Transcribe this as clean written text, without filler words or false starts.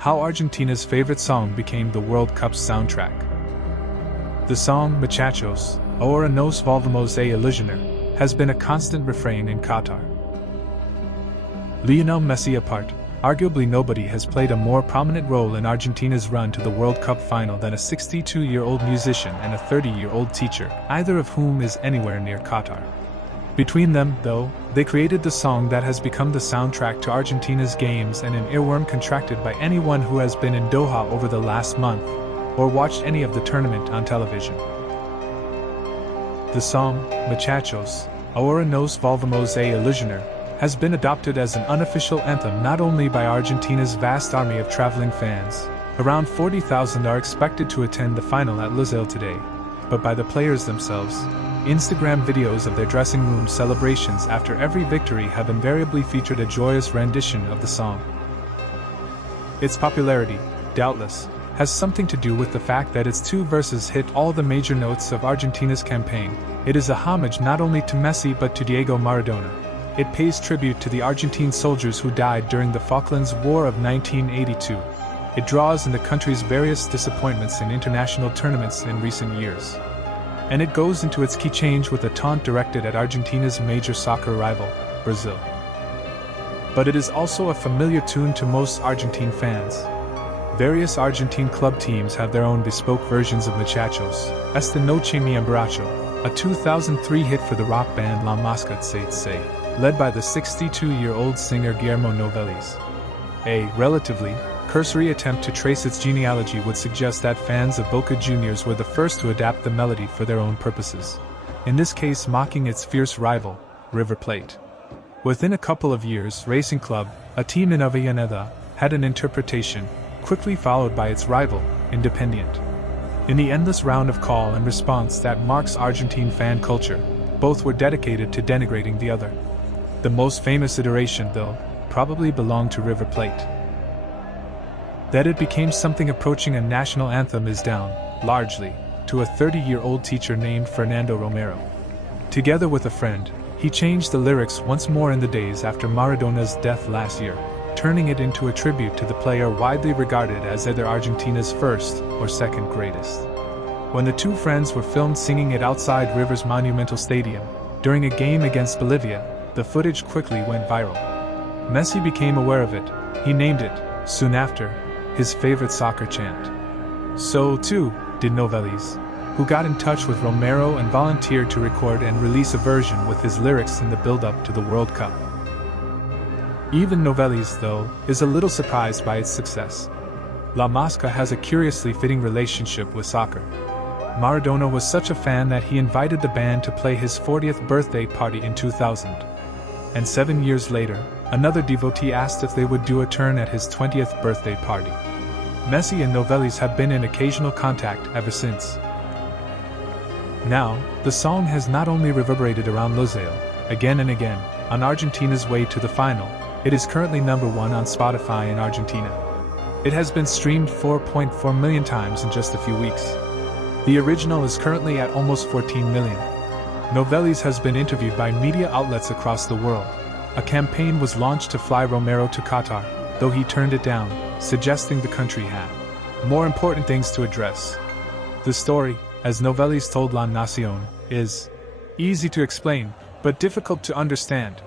How Argentina's favorite song became the World Cup's soundtrack. The song Muchachos, Ahora nos volvimos a Ilusionar, has been a constant refrain in Qatar. Lionel Messi apart, arguably nobody has played a more prominent role in Argentina's run to the World Cup final than a 62-year-old musician and a 30-year-old teacher, either of whom is anywhere near Qatar. Between them, though, they created the song that has become the soundtrack to Argentina's games and an earworm contracted by anyone who has been in Doha over the last month, or watched any of the tournament on television. The song, Muchachos, Ahora nos volvimos a Ilusionar, has been adopted as an unofficial anthem not only by Argentina's vast army of traveling fans, around 40,000 are expected to attend the final at Lusail today, but by the players themselves. Instagram videos of their dressing room celebrations after every victory have invariably featured a joyous rendition of the song. Its popularity, doubtless, has something to do with the fact that its two verses hit all the major notes of Argentina's campaign. It is a homage not only to Messi but to Diego Maradona. It pays tribute to the Argentine soldiers who died during the Falklands War of 1982. It draws in the country's various disappointments in international tournaments in recent years. And it goes into its key change with a taunt directed at Argentina's major soccer rival, Brazil. But it is also a familiar tune to most Argentine fans. Various Argentine club teams have their own bespoke versions of Muchachos, Esta Noche Mi Emborracho, a 2003 hit for the rock band La Mosca Tse, led by the 62-year-old singer Guillermo Novellis. A relatively cursory attempt to trace its genealogy would suggest that fans of Boca Juniors were the first to adapt the melody for their own purposes, in this case mocking its fierce rival, River Plate. Within a couple of years, Racing Club, a team in Avellaneda, had an interpretation, quickly followed by its rival, Independiente. In the endless round of call and response that marks Argentine fan culture, both were dedicated to denigrating the other. The most famous iteration, though, probably belonged to River Plate. That it became something approaching a national anthem is down, largely, to a 30-year-old teacher named Fernando Romero. Together with a friend, he changed the lyrics once more in the days after Maradona's death last year, turning it into a tribute to the player widely regarded as either Argentina's first or second greatest. When the two friends were filmed singing it outside River's monumental stadium, during a game against Bolivia, the footage quickly went viral. Messi became aware of it. He named it, soon after, his favorite soccer chant. So, too, did Novellis, who got in touch with Romero and volunteered to record and release a version with his lyrics in the build-up to the World Cup. Even Novellis, though, is a little surprised by its success. La Mosca has a curiously fitting relationship with soccer. Maradona was such a fan that he invited the band to play his 40th birthday party in 2000. And 7 years later, another devotee asked if they would do a turn at his 20th birthday party. Messi and Novellis have been in occasional contact ever since. Now, the song has not only reverberated around Lusail, again and again, on Argentina's way to the final, it is currently number 1 on Spotify in Argentina. It has been streamed 4.4 million times in just a few weeks. The original is currently at almost 14 million. Novellis has been interviewed by media outlets across the world. A campaign was launched to fly Romero to Qatar, though he turned it down, suggesting the country had more important things to address. The story, as Novellis told La Nación, is easy to explain, but difficult to understand.